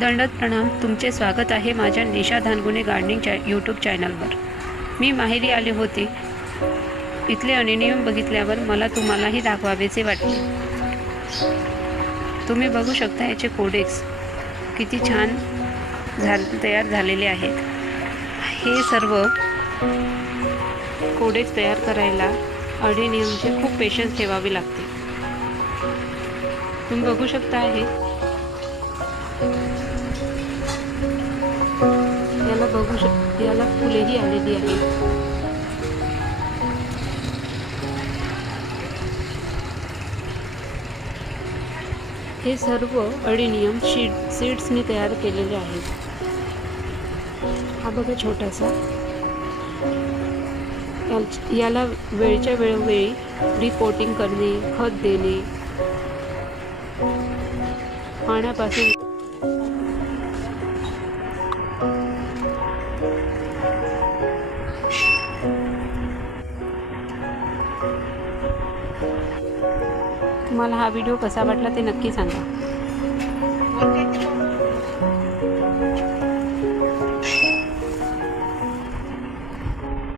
दंडवत प्रणाम. तुमचे स्वागत आहे माझ्या निशा धानगुणे गार्डनिंग यूट्यूब चॅनलवर. मी माहेरी आले होते. इथले अनियम बघितल्यावर मला तुम्हालाही दाखवावेसे वाटले. तुम्ही बघू शकता याचे कोडेक्स किती छान तयार झालेले आहेत. हे सर्व कोडेक्स तयार करायला अडेनियमचे खूप पेशन्स ठेवावे लागते. तुम्ही बघू शकता आहे याला फुलेही आलेली आहेत. हे सर्व अडेनियम सीड्सनी तयार केलेले आहेत. हा बघा छोटासा. याला वेळच्या वेळोवेळी रिपोर्टिंग करणे, खत देणे, पाण्यापासून तुम्हाला हा व्हिडिओ कसा वाटला ते नक्की सांगा.